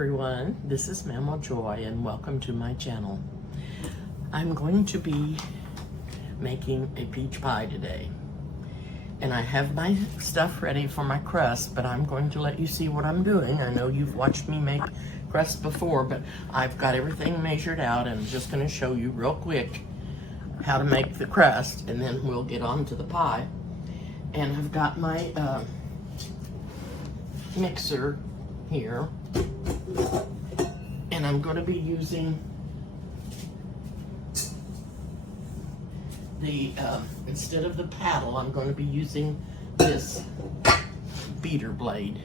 everyone, this is Mama Joy and welcome to my channel. I'm going to be making a peach pie today. And I have my stuff ready for my crust, but I'm going to let you see what I'm doing. I know you've watched me make crust before, but I've got everything measured out and I'm just going to show you real quick how to make the crust, and then we'll get on to the pie. And I've got my mixer here, and I'm going to be using the instead of the paddle, I'm going to be using this beater blade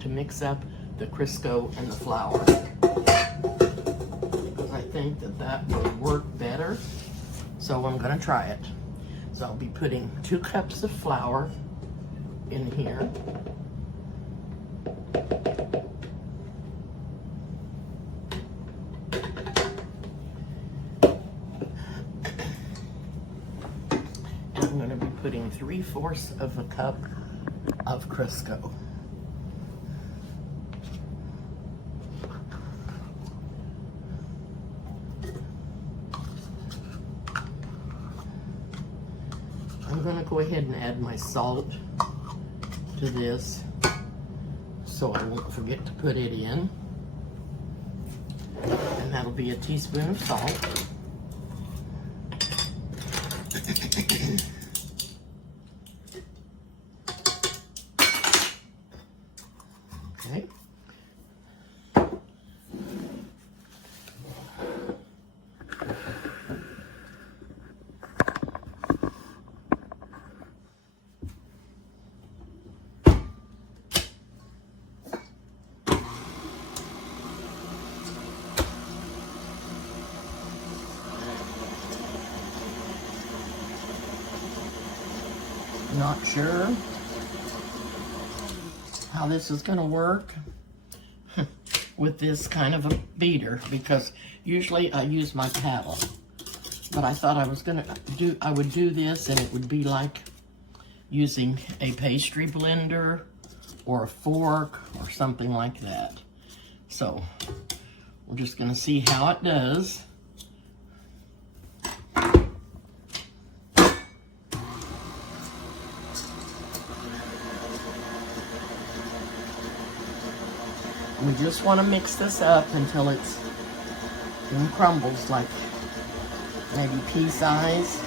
to mix up the Crisco and the flour, because I think that will work better. So I'm going to try it. So I'll be putting 2 cups of flour in here. And I'm going to be putting 3/4 of a cup of Crisco. I'm going to go ahead and add my salt to this so I won't forget to put it in. And that'll be a teaspoon of salt. Okay. Not sure how this is going to work with this kind of a beater, because usually I use my paddle, but I thought I would do this and it would be like using a pastry blender or a fork or something like that. So we're just going to see how it does. We just want to mix this up until it's in crumbles, like maybe pea size,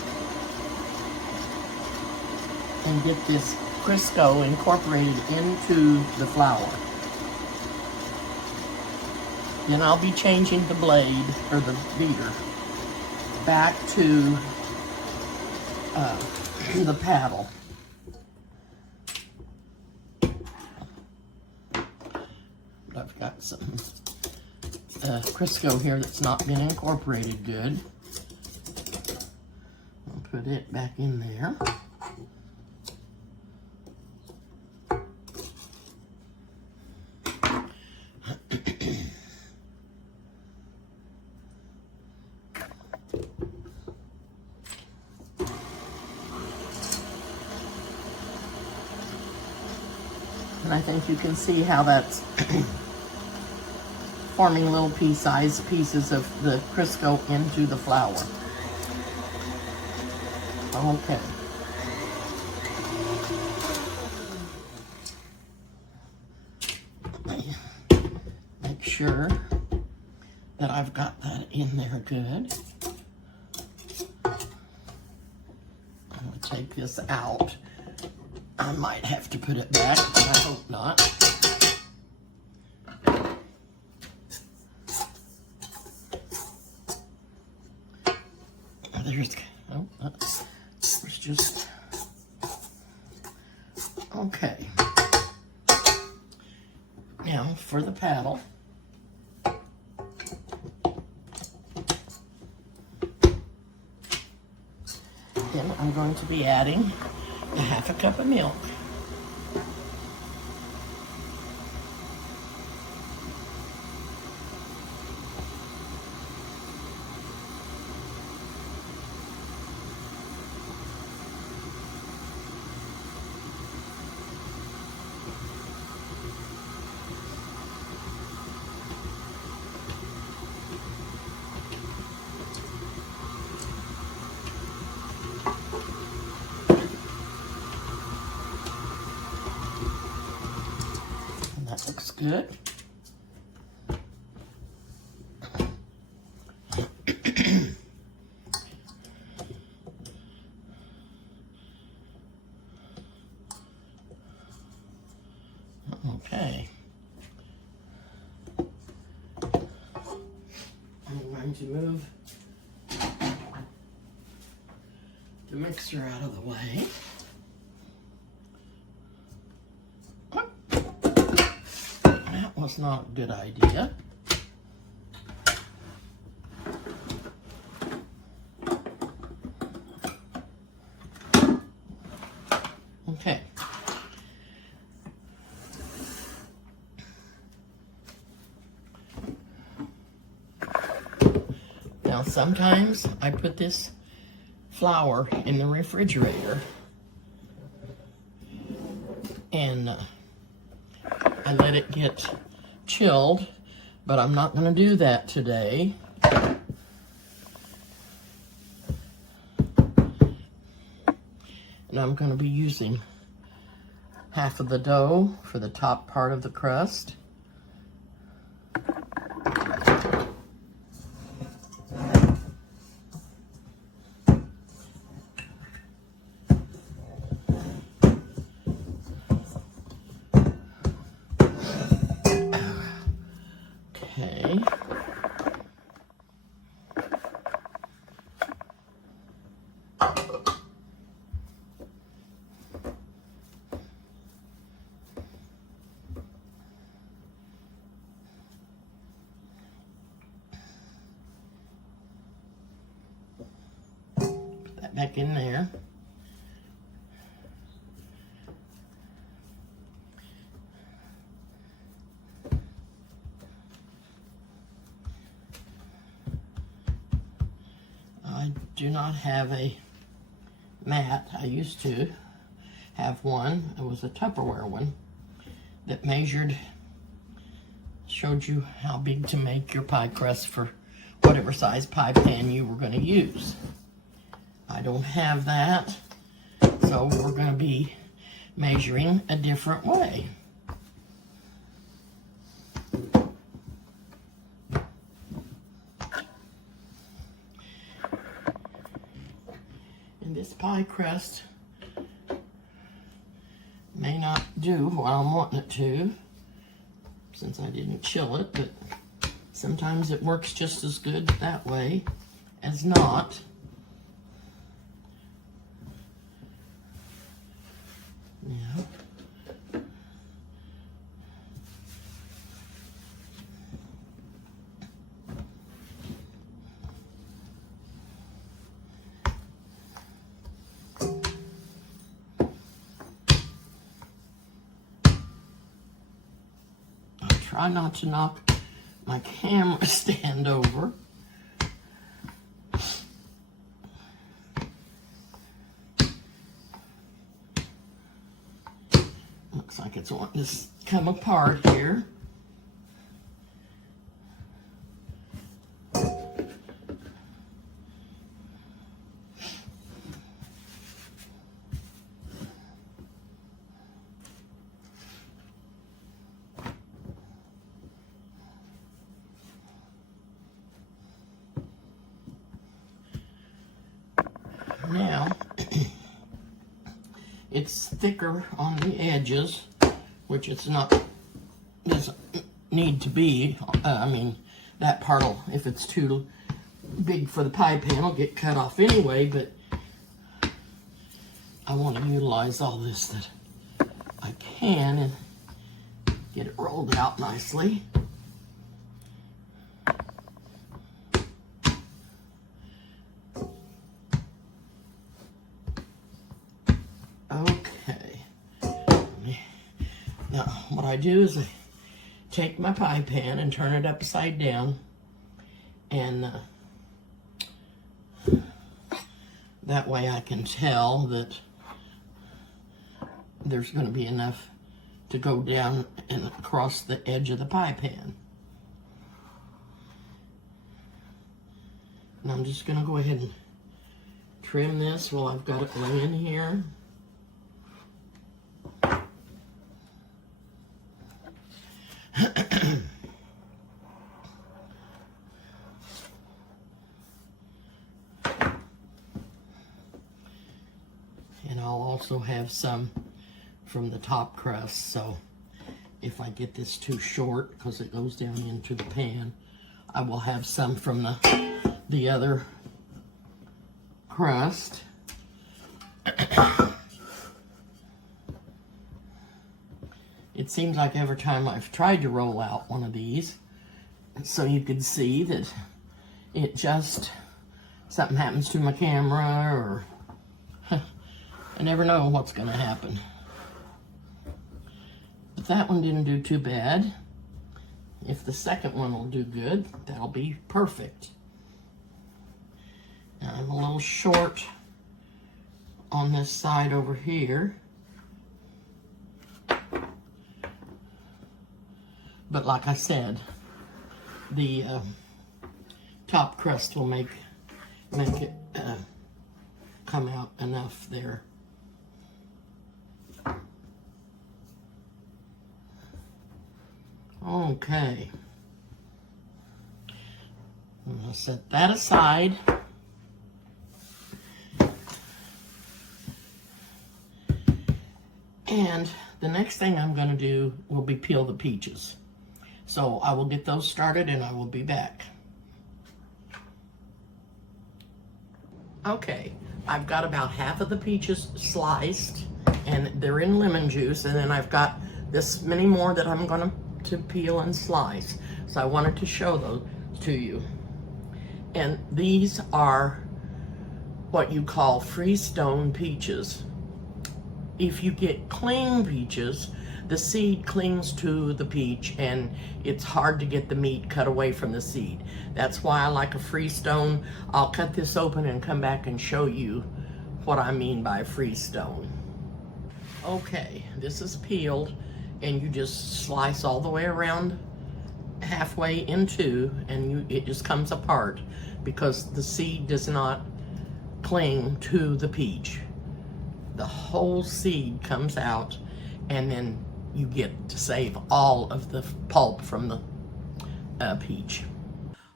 and get this Crisco incorporated into the flour. Then I'll be changing the blade, or the beater, back to the paddle. I've got some Crisco here that's not been incorporated good. I'll put it back in there. And I think you can see how that's forming little pea-sized pieces of the Crisco into the flour. Okay. Make sure that I've got that in there good. I'm going to take this out. I might have to put it back, but I hope not. There's just, okay. Now for the paddle. Then I'm going to be adding a 1/2 cup of milk. good. Okay. I'm going to move the mixer out of the way. That was not a good idea. Okay. Now sometimes I put this flour in the refrigerator and I let it get chilled, but I'm not going to do that today. And I'm going to be using half of the dough for the top part of the crust. Okay. Put that back in there. I do not have a mat. I used to have one. It was a Tupperware one that showed you how big to make your pie crust for whatever size pie pan you were going to use. I don't have that, so we're going to be measuring a different way. And this pie crust may not do what I'm wanting it to, since I didn't chill it, but sometimes it works just as good that way as not. Yeah. Try not to knock my camera stand over. Looks like it's wanting to come apart here. Now, it's thicker on the edges, which it's not, doesn't need to be. I mean, that part'll, if it's too big for the pie pan, will get cut off anyway, but I want to utilize all this that I can and get it rolled out nicely. Okay. Now, what I do is I take my pie pan and turn it upside down, and that way I can tell that there's going to be enough to go down and across the edge of the pie pan. And I'm just going to go ahead and trim this while I've got it laying here. And I'll also have some from the top crust, so if I get this too short because it goes down into the pan, I will have some from the other crust. It seems like every time I've tried to roll out one of these, so you could see that it just, something happens to my camera, or I never know what's going to happen. But that one didn't do too bad. If the second one will do good, that'll be perfect. Now, I'm a little short on this side over here. But like I said, the top crust will make it come out enough there. Okay. I'm going to set that aside. And the next thing I'm going to do will be peel the peaches. So I will get those started and I will be back. Okay, I've got about half of the peaches sliced and they're in lemon juice, and then I've got this many more that I'm going to peel and slice. So I wanted to show those to you. And these are what you call freestone peaches. If you get cling peaches, the seed clings to the peach and it's hard to get the meat cut away from the seed. That's why I like a freestone. I'll cut this open and come back and show you what I mean by freestone. Okay, this is peeled, and you just slice all the way around halfway in two, and it just comes apart because the seed does not cling to the peach. The whole seed comes out, and then you get to save all of the pulp from the peach.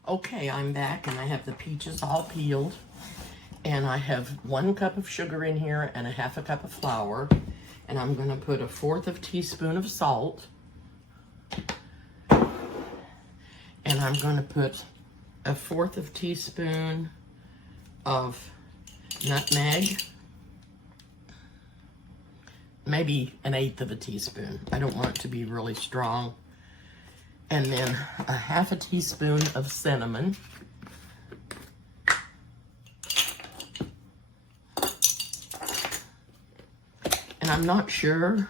Okay, I'm back and I have the peaches all peeled, and I have 1 cup of sugar in here and a 1/2 cup of flour, and I'm going to put 1/4 teaspoon of salt, and I'm going to put 1/4 teaspoon of nutmeg, maybe 1/8 teaspoon. I don't want it to be really strong. And then 1/2 teaspoon of cinnamon. And I'm not sure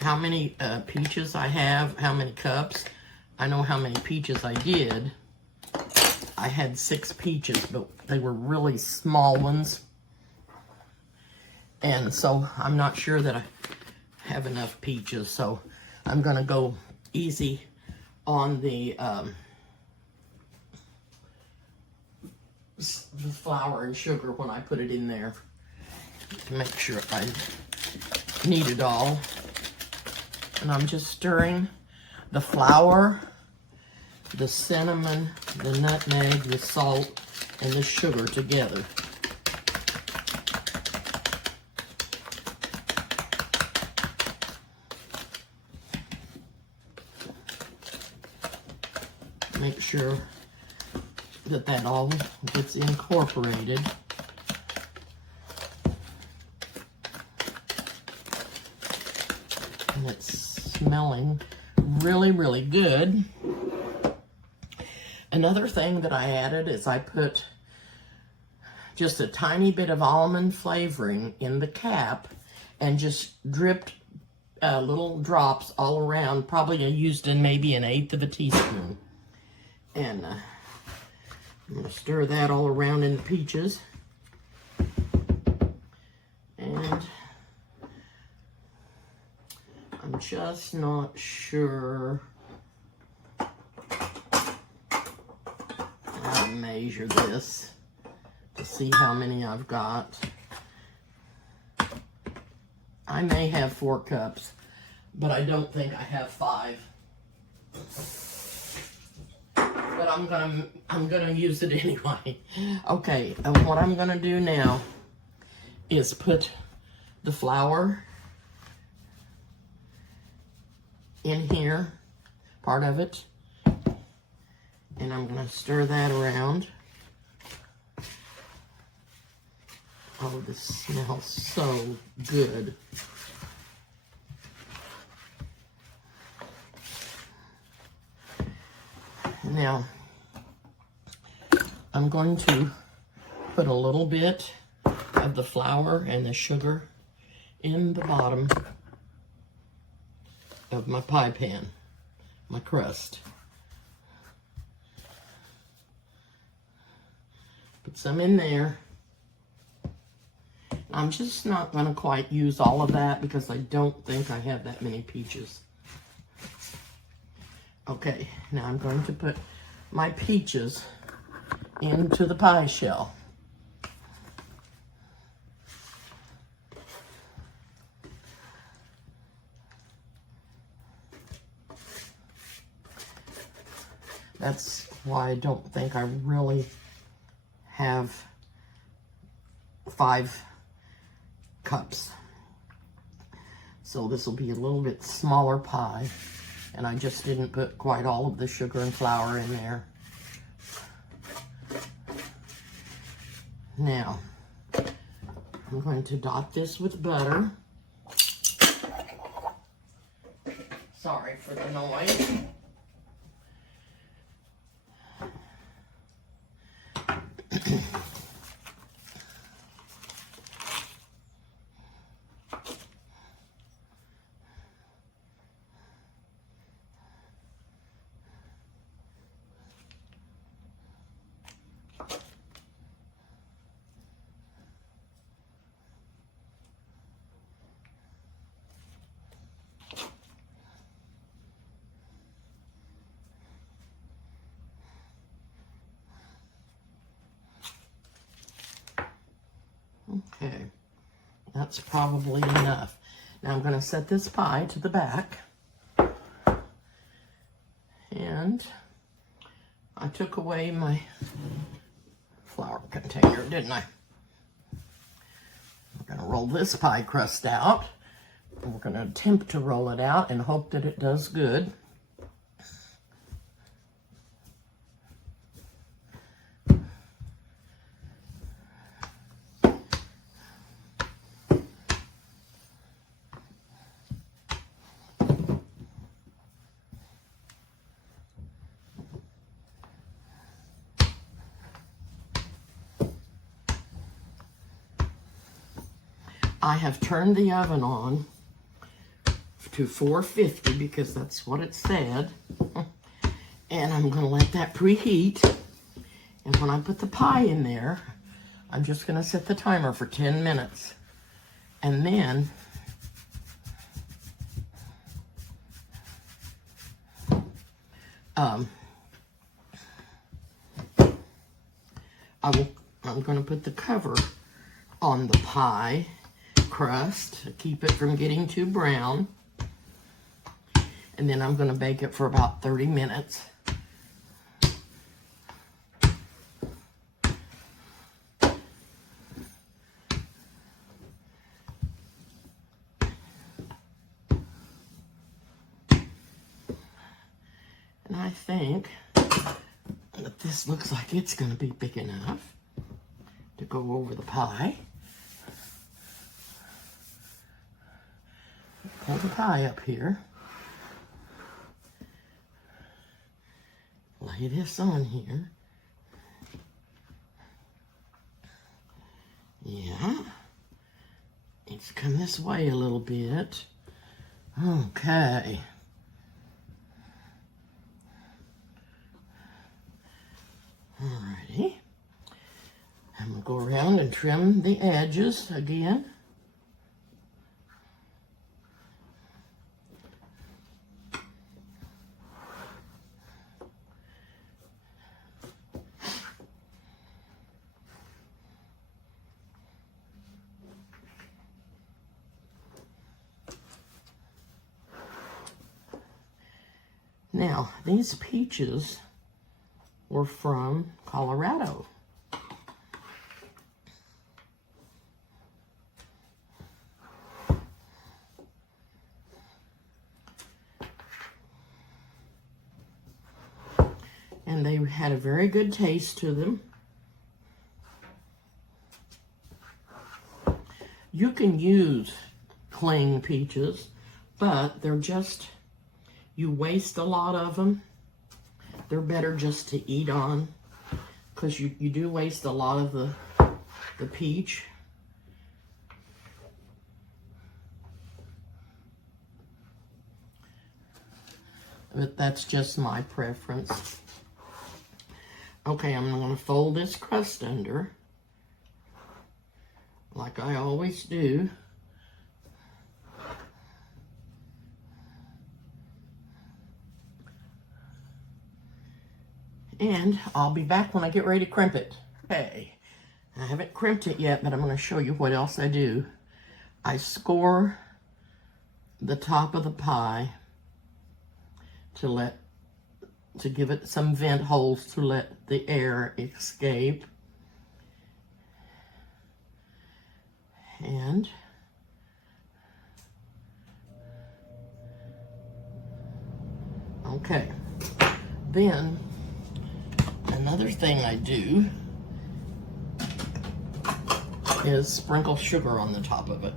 how many peaches I have, how many cups. I know how many peaches I did. I had 6 peaches, but they were really small ones. And so I'm not sure that I have enough peaches, so I'm gonna go easy on the flour and sugar when I put it in there to make sure I need it all. And I'm just stirring the flour, the cinnamon, the nutmeg, the salt, and the sugar together. Make sure that that all gets incorporated. And it's smelling really, really good. Another thing that I added is I put just a tiny bit of almond flavoring in the cap and just dripped little drops all around. Probably I used in maybe 1/8 teaspoon. And I'm going to stir that all around in the peaches. And I'm just not sure how to measure this to see how many I've got. I may have 4 cups, but I don't think I have 5. But I'm gonna use it anyway. Okay, and what I'm gonna do now is put the flour in here, part of it, and I'm gonna stir that around. Oh, this smells so good. Now, I'm going to put a little bit of the flour and the sugar in the bottom of my pie pan, my crust. Put some in there. I'm just not going to quite use all of that because I don't think I have that many peaches. Okay, now I'm going to put my peaches into the pie shell. That's why I don't think I really have 5 cups. So this will be a little bit smaller pie. And I just didn't put quite all of the sugar and flour in there. Now, I'm going to dot this with butter. Sorry for the noise. Okay, that's probably enough. Now I'm going to set this pie to the back. And I took away my flour container, didn't I? We're going to roll this pie crust out. We're going to attempt to roll it out and hope that it does good. I have turned the oven on to 450 because that's what it said. And I'm going to let that preheat. And when I put the pie in there, I'm just going to set the timer for 10 minutes. And then I'm going to put the cover on the pie crust to keep it from getting too brown. And then I'm going to bake it for about 30 minutes. And I think that this looks like it's going to be big enough to go over the pie. Pull the pie up here. Lay this on here. Yeah. It's come this way a little bit. Okay. Alrighty. I'm going to go around and trim the edges again. Now, these peaches were from Colorado. And they had a very good taste to them. You can use cling peaches, but they're just, you waste a lot of them. They're better just to eat on, because you do waste a lot of the peach. But that's just my preference. Okay, I'm going to fold this crust under, like I always do. And I'll be back when I get ready to crimp it. Okay, I haven't crimped it yet, but I'm going to show you what else I do. I score the top of the pie to give it some vent holes to let the air escape. And okay, then another thing I do is sprinkle sugar on the top of it.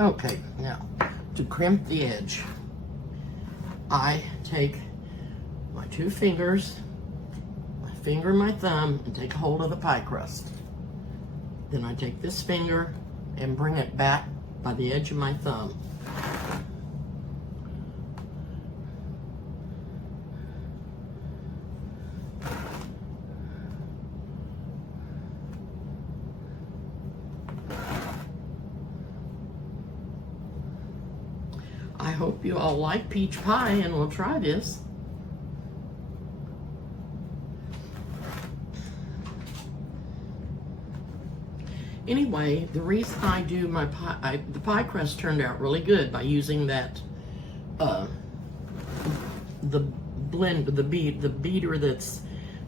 Okay, now to crimp the edge, I take my two fingers, my finger and my thumb, and take hold of the pie crust. Then I take this finger and bring it back by the edge of my thumb. I hope you all like peach pie and will try this. Anyway, the reason I do my pie, the pie crust turned out really good by using that, the beater that's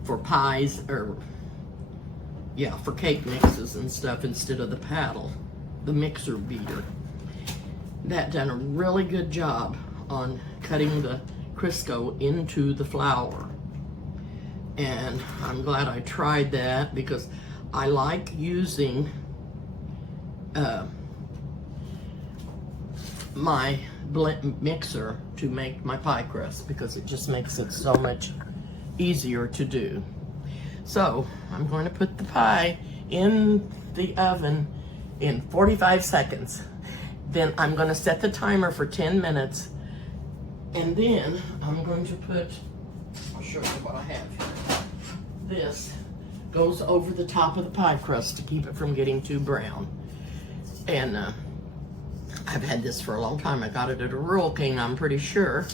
for pies, or yeah, for cake mixes and stuff, instead of the paddle, the mixer beater. That done a really good job on cutting the Crisco into the flour. And I'm glad I tried that, because I like using my mixer to make my pie crust, because it just makes it so much easier to do. So I'm going to put the pie in the oven in 45 seconds. Then I'm going to set the timer for 10 minutes, and then I'm going to put, I'll show you what I have here. This goes over the top of the pie crust to keep it from getting too brown. And I've had this for a long time. I got it at a Rural King, I'm pretty sure.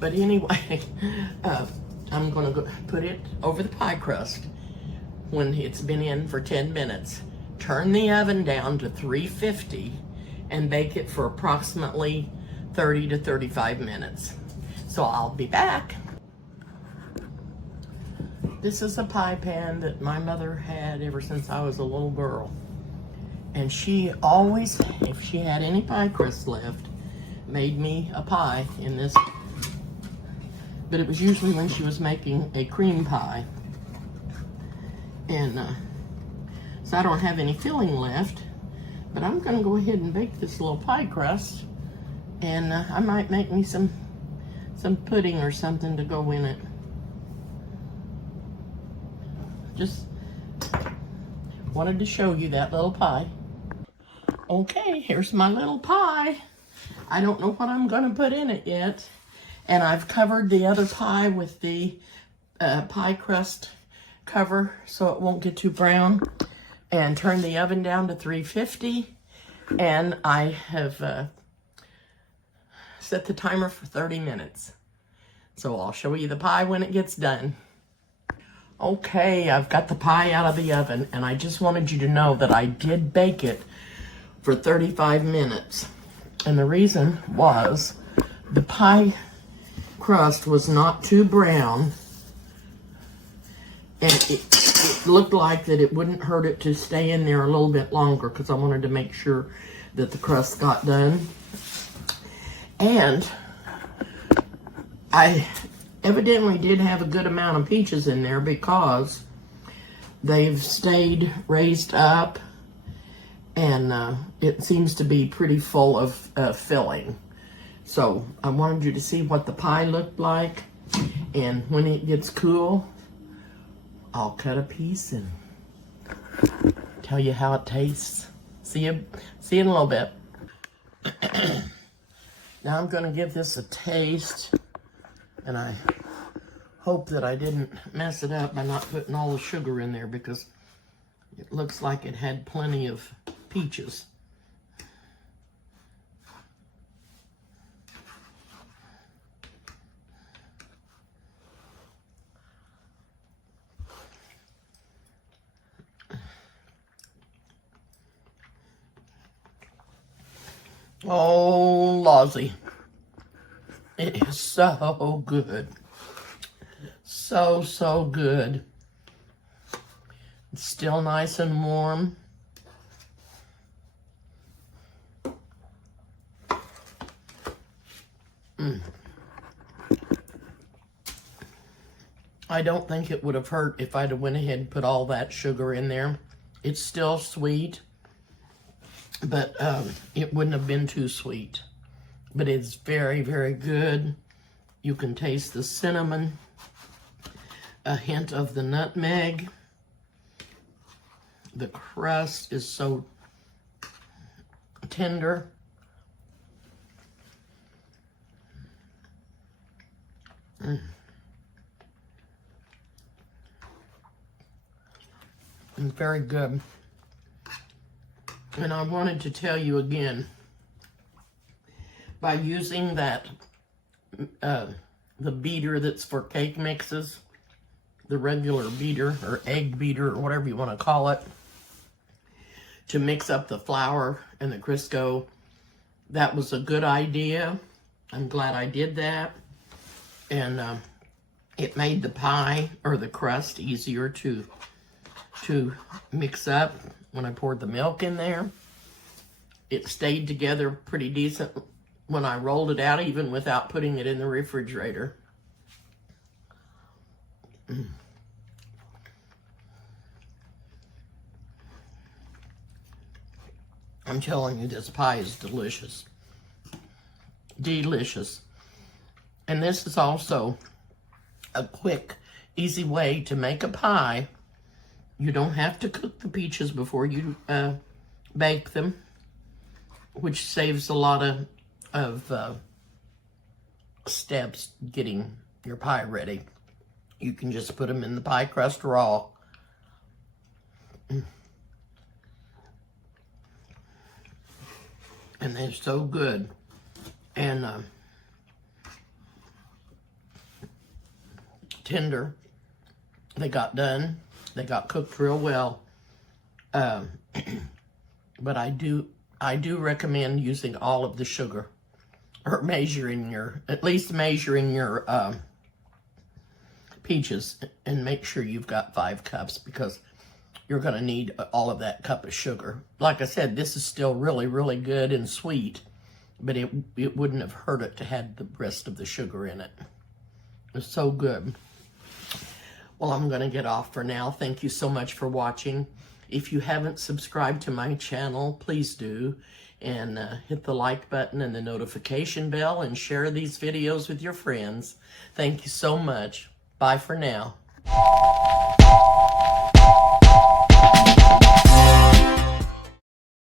But anyway, I'm going to put it over the pie crust when it's been in for 10 minutes. Turn the oven down to 350 and bake it for approximately 30 to 35 minutes. So I'll be back. This is a pie pan that my mother had ever since I was a little girl. And she always, if she had any pie crust left, made me a pie in this. But it was usually when she was making a cream pie. And so I don't have any filling left. But I'm going to go ahead and bake this little pie crust, and I might make me some pudding or something to go in it. Just wanted to show you that little pie. Okay, here's my little pie. I don't know what I'm going to put in it yet, and I've covered the other pie with the pie crust cover so it won't get too brown, and turn the oven down to 350. And I have set the timer for 30 minutes. So I'll show you the pie when it gets done. Okay, I've got the pie out of the oven, and I just wanted you to know that I did bake it for 35 minutes. And the reason was the pie crust was not too brown, and it looked like that it wouldn't hurt it to stay in there a little bit longer, because I wanted to make sure that the crust got done. And I evidently did have a good amount of peaches in there, because they've stayed raised up, and it seems to be pretty full of filling. So I wanted you to see what the pie looked like, and when it gets cool, I'll cut a piece and tell you how it tastes. See you in a little bit. Now I'm going to give this a taste, and I hope that I didn't mess it up by not putting all the sugar in there, because it looks like it had plenty of peaches. Oh, Lawsy. It is so good. So good. It's still nice and warm. I don't think it would have hurt if I'd have went ahead and put all that sugar in there. It's still sweet, but it wouldn't have been too sweet. But it's very, very good. You can taste the cinnamon, a hint of the nutmeg. The crust is so tender. And very good. And I wanted to tell you again, by using that, the beater that's for cake mixes, the regular beater or egg beater or whatever you want to call it, to mix up the flour and the Crisco, that was a good idea. I'm glad I did that. And it made the pie or the crust easier to mix up when I poured the milk in there. It stayed together pretty decent when I rolled it out, even without putting it in the refrigerator. I'm telling you, this pie is delicious. Delicious. And this is also a quick, easy way to make a pie. You don't have to cook the peaches before you bake them, which saves a lot of steps getting your pie ready. You can just put them in the pie crust raw. And they're so good. And tender. They got done. They got cooked real well. But I do recommend using all of the sugar, or at least measuring your peaches, and make sure you've got 5 cups, because you're going to need all of that cup of sugar. Like I said, this is still really, really good and sweet, but it wouldn't have hurt it to have the rest of the sugar in it. It's so good. Well, I'm going to get off for now. Thank you so much for watching. If you haven't subscribed to my channel, please do. And hit the like button and the notification bell, and share these videos with your friends. Thank you so much. Bye for now.